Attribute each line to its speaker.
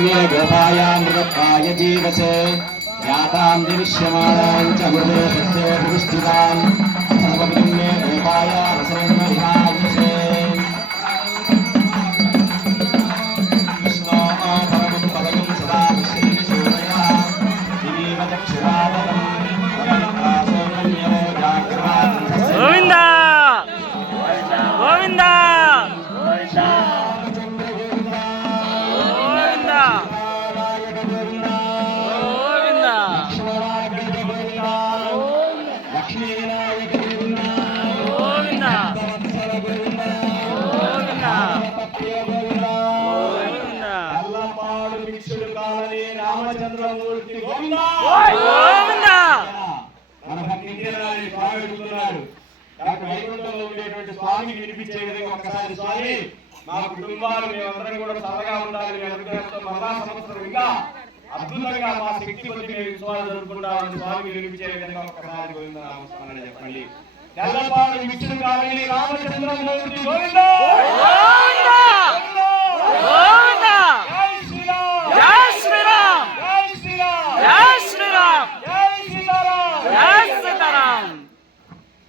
Speaker 1: मे गोपायामृतत्वाय जीवसे यातां दिविष्यमाणां च मृदे सत्ये प्रतिष्ठिताम् రామచంద్రమూర్తి మన భక్తికి స్వామి అడుగుతున్నాడు కాబట్టి వైకుంఠంలో ఉండేటువంటి స్వామికి వినిపించే విధంగా ఒక్కసారి స్వామి మా కుటుంబాలు మేమందరం కూడా చల్లగా ఉండాలి. మీ అనుగ్రహంతో మరలా సంవత్సరం ఇంకా అద్భుతంగా మా శక్తి కొద్ది మేము విశ్వాసం జరుపుకుంటామని స్వామికి వినిపించే విధంగా ఒక్కసారి గోవింద చెప్పండి. తెల్లపాడు విష్ణు కాలని గోవిందా!